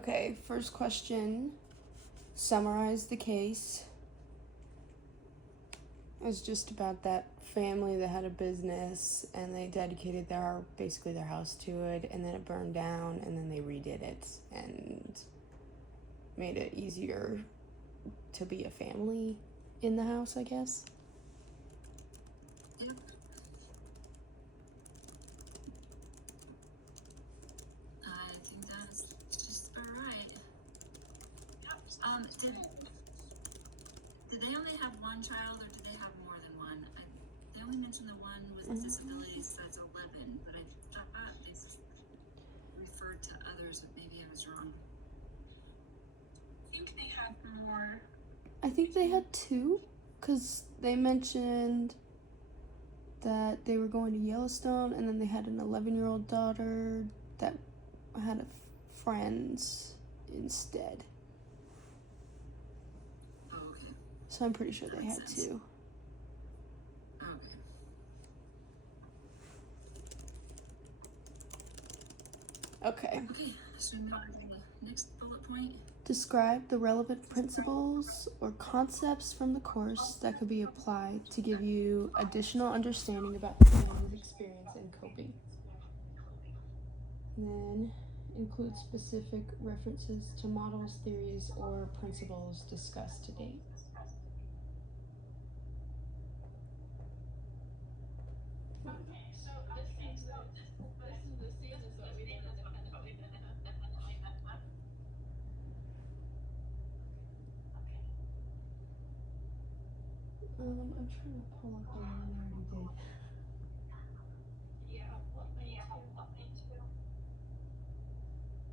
Okay, first question. Summarize the case. It was just about that family that had a business and they dedicated their house to it, and then it burned down, and then they redid it and made it easier to be a family in the house, I guess. Yep. I think that's just about right. Did they only have one child or did they have more than one? They only mentioned the one with disabilities that's 11, but I thought they referred to others, but maybe I was wrong. I think they had more. I think they had two, because they mentioned that they were going to Yellowstone, and then they had an 11-year-old daughter that had friends instead. Oh, okay. So I'm pretty sure That they makes had sense. two. Okay. Okay. Okay, so we move on to the next bullet point. Describe the relevant principles or concepts from the course that could be applied to give you additional understanding about the family's experience and coping. And then include specific references to models, theories, or principles discussed to date. Okay, so this is the scene is what we did. I'm trying to pull up the one I already did. Yeah, me too.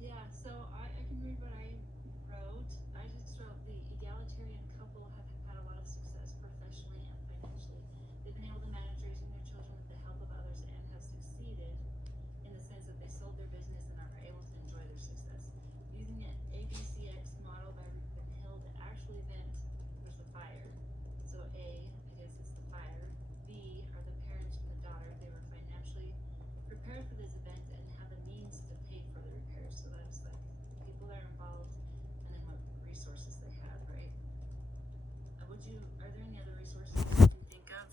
Yeah, so I can read what I wrote. I just wrote the egalitarian couple have had a lot of success professionally and financially. They've been able to manage raising their children with the help of others and have succeeded in the sense that they sold their business and are able to enjoy their success. Using an ABCX model by Ruben Hill, the actual event was the fire. So A, I guess it's the fire. B are the parents and the daughter. They were financially prepared for this event and have the means to pay for the repairs. So that's like the people that are involved and then what resources they have, right? Are there any other resources you can think of?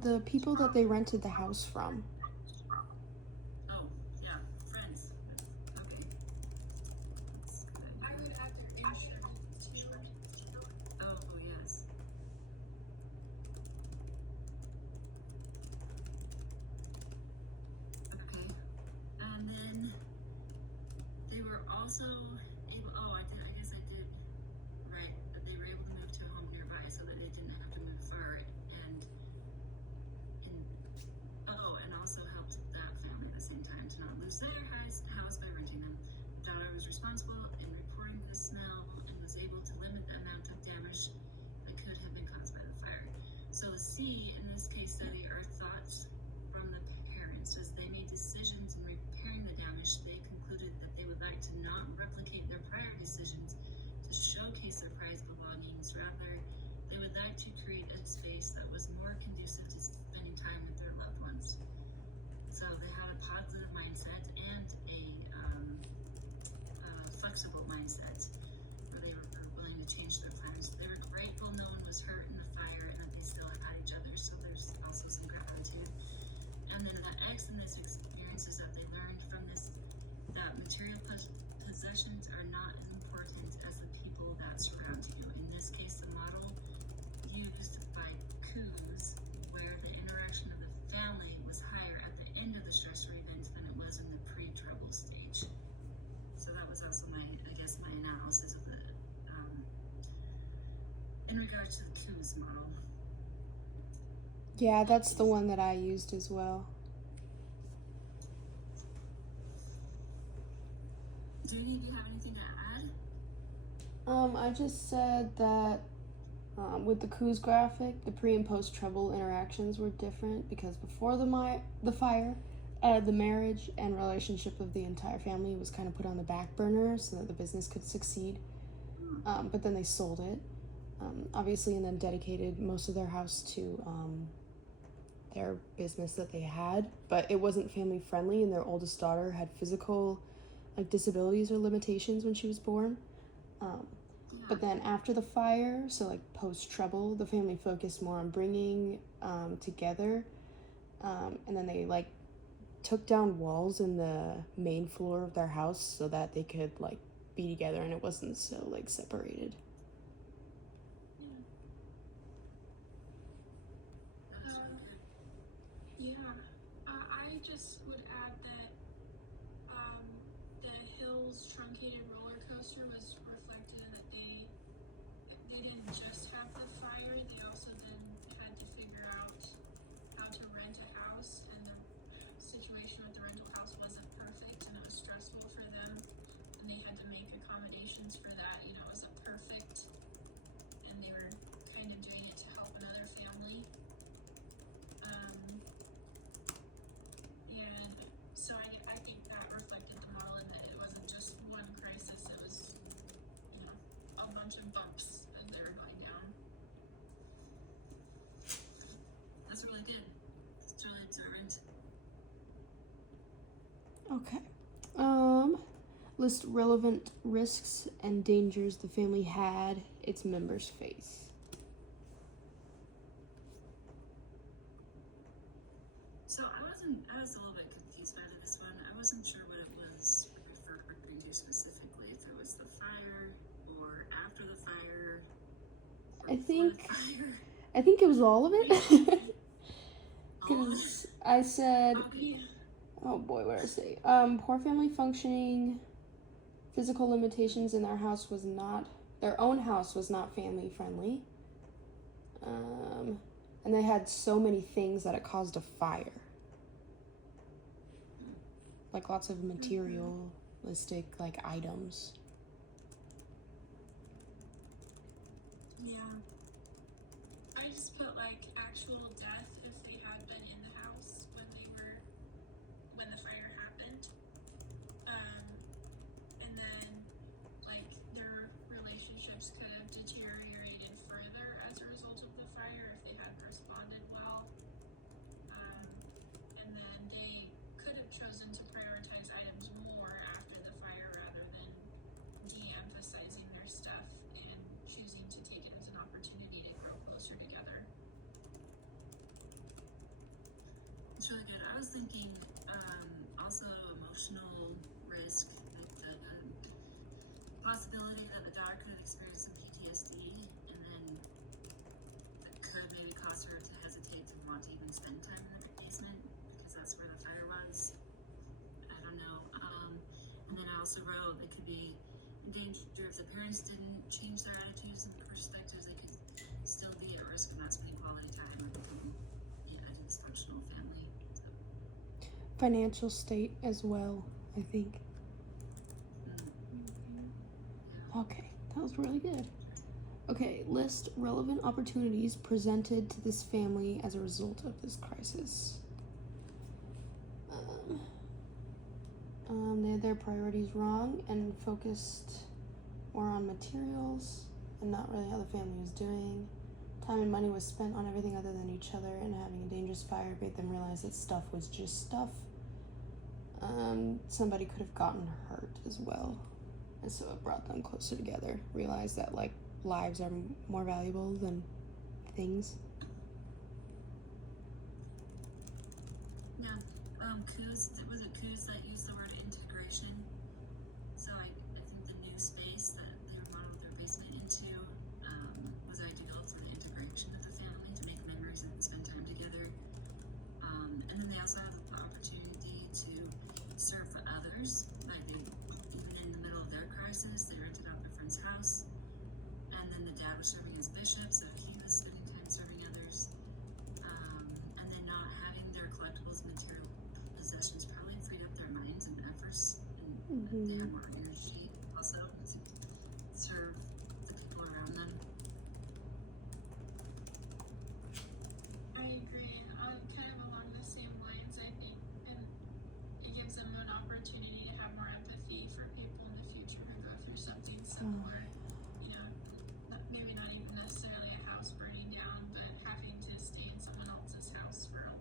The people that they rented the house from. Oh, yeah, friends. Okay. I would add their insurance too. Oh, yes. Okay. And then they were also able, I guess I did right, that they were able to move to a home nearby so that they didn't have to move far and also helped that family at the same time to not lose their house by renting them. The daughter was responsible in reporting the smell and was able to limit the amount of damage that could have been caused by the fire. So the C in this case study are thoughts from the parents. As they made decisions in repairing the damage, they concluded that they would like to not replicate their prior decisions to showcase their prized belongings. Rather, they would like to create a space that was more conducive to spending time with their loved ones. So they had a positive mindset and a flexible mindset where they were willing to change their plans. They were grateful no one was hurt in the fire and that they still had each other. So there's also some gratitude. And then the X in this experience is that they learned from this that material possessions are not as important as the people that surround you. In this case, the model used by Coos, where the interaction of the family was higher at the end of the stressor event than it was in the pre-trouble stage. So that was also my analysis of the in regards to the Coos model. Yeah, that's the one that I used as well. Do you have anything to add? I just said that with the Coos graphic, the pre and post trouble interactions were different because before the fire, the marriage and relationship of the entire family was kind of put on the back burner so that the business could succeed. But then they sold it, obviously, and then dedicated most of their house to their business that they had, but it wasn't family friendly, and their oldest daughter had physical like disabilities or limitations when she was born. But then after the fire, so like post trouble, the family focused more on bringing together, and then they like took down walls in the main floor of their house so that they could like be together and it wasn't so like separated. Yeah, I just would add that the Hills truncated roller coaster was reflected in that they didn't just have the fire; they also then had to figure out how to rent a house, and the situation with the rental house wasn't perfect, and it was stressful for them, and they had to make accommodations for that. You know, it wasn't perfect, and they were kind of doing it to help another family. And so I think that reflected the model in that it wasn't just one crisis, it was, you know, a bunch of bumps as they were going down. That's really good. It's really observant. Okay. List relevant risks and dangers the family had its members face. So I was a little bit confused by this one. I wasn't sure what it was referring to specifically, if it was the fire or after the fire. Or I think before the fire. I think it was all of it. All of it? Because I said, Okay. oh boy, what did I say? Poor family functioning, physical limitations in their house was not, their own house was not family friendly. And they had so many things that it caused a fire. Like lots of materialistic like items. Yeah. I just put like actual death if they had been in the house when the fire happened. And then like their relationships could have deteriorated further as a result of the fire if they hadn't responded well. And then they could have chosen to prioritize items more after the fire rather than de-emphasizing their stuff and choosing to take it as an opportunity to grow closer together. It's really good. I was thinking also emotional risk, like the possibility that the daughter could have experienced some PTSD, and then that could maybe cause her to hesitate to want to even spend time in the basement because that's where the fire was. I don't know. And then I also wrote it could be in danger if the parents didn't change their attitudes and perspectives. They could still be at risk of not spending quality time or becoming a dysfunctional family. So, Financial state as well, I think. Okay, that was really good. Okay, list relevant opportunities presented to this family as a result of this crisis. They had their priorities wrong and focused more on materials and not really how the family was doing. Time and money was spent on everything other than each other, and having a dangerous fire made them realize that stuff was just stuff. Somebody could have gotten hurt as well, and so it brought them closer together. Realized that like lives are more valuable than things. yeah. Was it Coos that used the word integration? So I think the new space that they remodeled their basement into was ideal for the integration of the family to make memories and spend time together. And then they also have the opportunity to serve for others. Like even in the middle of their crisis, they rented out their friend's house, and then the dad was serving as bishop, so he was spending time serving others. And then not having their collectibles and material possessions probably freed up their minds and efforts, and they had more energy also to serve the people around them. I agree. Kind of along the same lines, I think, and it gives them an opportunity to have more empathy for people in the future who go through something similar. You know, maybe not even necessarily a house burning down, but having to stay in someone else's house for a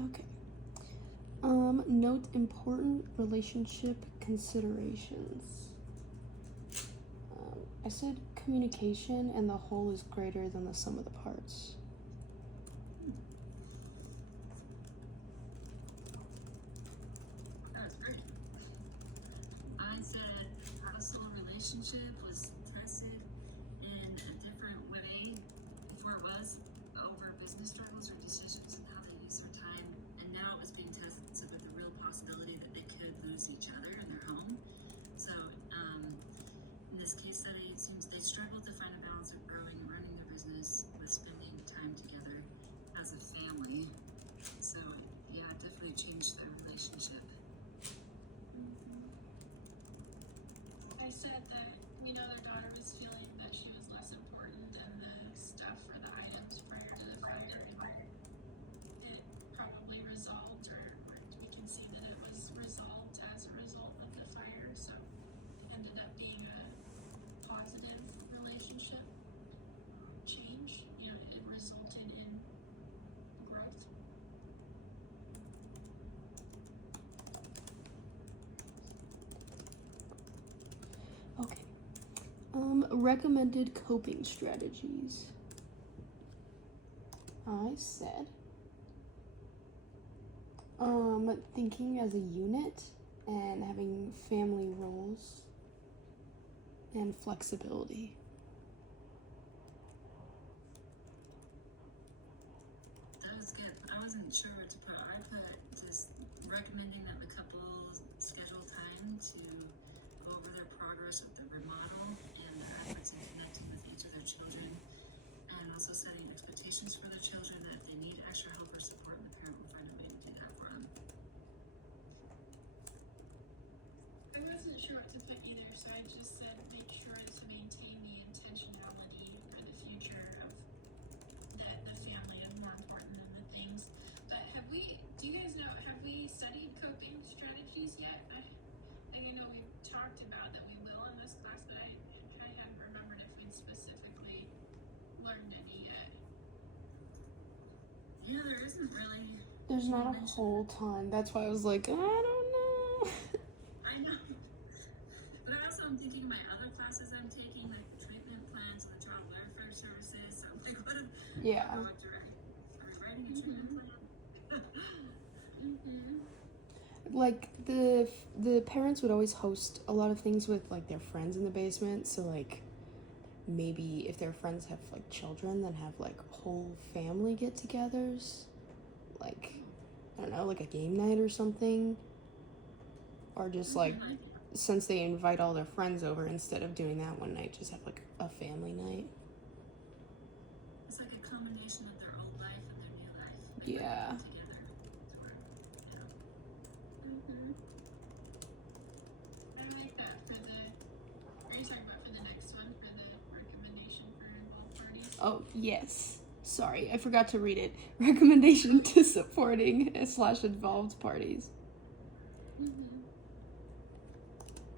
Okay. Note important relationship considerations. I said communication and the whole is greater than the sum of the parts. That was great. I said household relationship was tested in a different way before it was over business struggles or decisions and how they use their time, and now it was being tested with the real possibility that they could lose each other in their home. So, in this case study, it seems they struggled to find a balance of growing and running their business with spending time together as a family. So, yeah, it definitely changed their relationship. I said that their daughter was feeling that she was less important than the stuff or the items prior to the fire. It probably resolved, or we can see that it was resolved as a result of the fire. So it ended up being a positive relationship change. It resulted in growth. Okay. Recommended coping strategies. I said, thinking as a unit and having family roles and flexibility. That was good, but I wasn't sure what to put. I put just recommending that the couple schedule time to go over their progress with the remodel and their efforts in connecting with each of their children, and also setting expectations for their children that if they need extra help or support, the parent will find a way to do that for them. I wasn't sure what to put either, so I just said make sure to maintain the intentionality for the future of that the family is more important than the things. But have we studied coping strategies yet? I know we talked about that we will in this class, but I hadn't remembered if we'd specifically learned any yet. Yeah, there isn't really. There's not a whole ton. That's why I was like, I don't know. I know. But also I'm thinking of my other classes I'm taking, like the treatment plans and the child welfare services. So I'm like, what Yeah. are we writing a treatment plan? Like the parents would always host a lot of things with like their friends in the basement, so like maybe if their friends have like children, then have like whole family get-togethers, like I don't know, like a game night or something, or just like since they invite all their friends over, instead of doing that one night, just have like a family night. It's like a combination of their old life and their new life. They Yeah. work together to work, I like that for the. Are you talking about for the next one for the recommendation for involved parties? Oh yes, sorry, I forgot to read it. Recommendation to supporting / involved parties.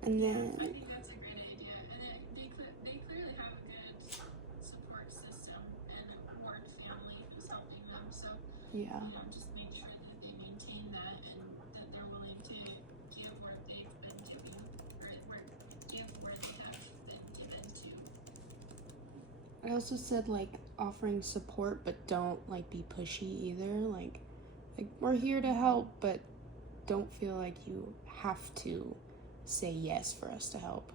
And then I think that's a great idea, and they clearly have a good support system and a work family who's helping them. So yeah. just make sure that they maintain that and that they're willing to give where they've been given, or give where they have been given to. I also said like offering support, but don't like be pushy either. Like we're here to help, but don't feel like you have to say yes for us to help.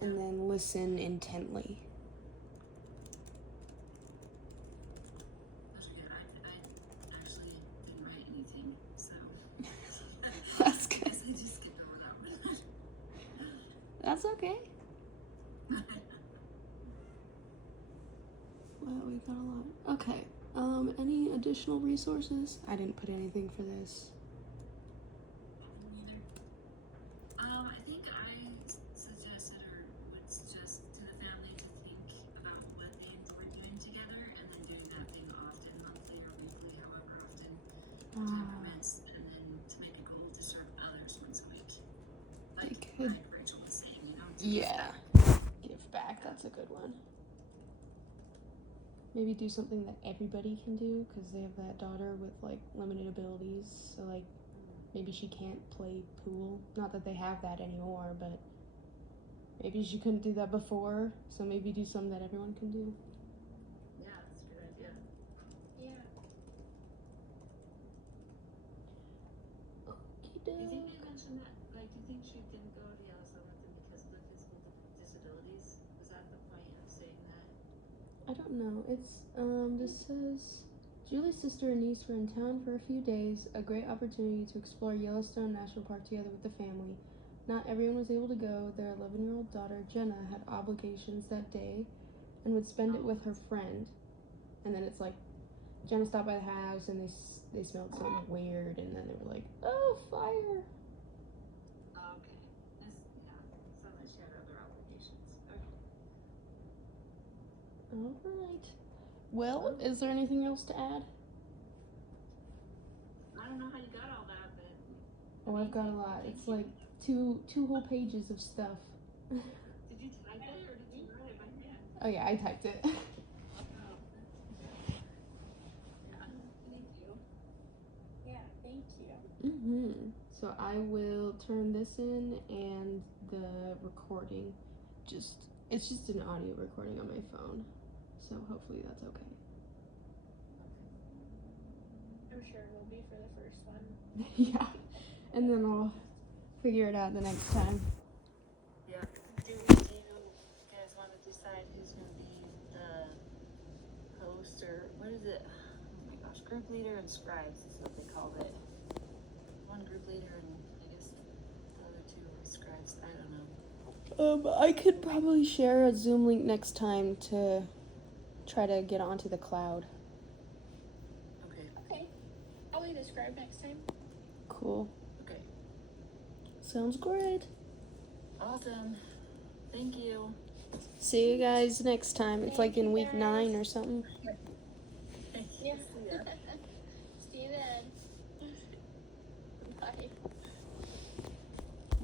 And then listen intently. Those are good. I actually didn't write anything, so That's I good. guess I just skipped over that one. That's okay. Wow, we got a lot. Okay. Any additional resources? I didn't put anything for this. I think I suggested or would suggest to the family to think about what they enjoy doing together and then doing that thing often, monthly or weekly, however often time permits, and then to make a goal to serve others once a week. Like Rachel was saying, to Yeah. Give back, that's a good one. maybe do something that everybody can do, because they have that daughter with like limited abilities, so like maybe she can't play pool. Not that they have that anymore, but maybe she couldn't do that before, so maybe do something that everyone can do. Yeah, that's a good idea. Yeah. Do you think they mentioned that, like, do you think she didn't go to Yellowstone with them because of the physical disabilities? Was that the point of saying that? I don't know. It's this says Julie's sister and niece were in town for a few days, a great opportunity to explore Yellowstone National Park together with the family. Not everyone was able to go. Their 11-year-old daughter Jenna had obligations that day and would spend it with her friend. And then it's like Jenna stopped by the house and they smelled something weird, and then they were like, "Oh, fire!" Oh, okay. That's, yeah. Sounds like she had other obligations. Okay. All right. Well, is there anything else to add? I don't know how you got all that, but. Oh, I've got a lot. It's like two whole pages of stuff. Did you type it or did you write it by hand? Oh yeah, I typed it. Oh, yeah. Thank you. Yeah, thank you. So I will turn this in, and the recording, it's just an audio recording on my phone. So hopefully that's okay. I'm sure it will be for the first one. Yeah. And then I'll figure it out the next time. Yeah. Do you guys want to decide who's going to be the host, or what is it? Oh my gosh, group leader and scribes is what they called it. One group leader and I guess the other two were scribes. I don't know. I could probably share a Zoom link next time to try to get onto the cloud. Okay. Okay. I'll be the scribe next time. Cool. Okay. Sounds great. Awesome. Thank you. See you guys next time. It's like in week Thank you, 9 guys. or something.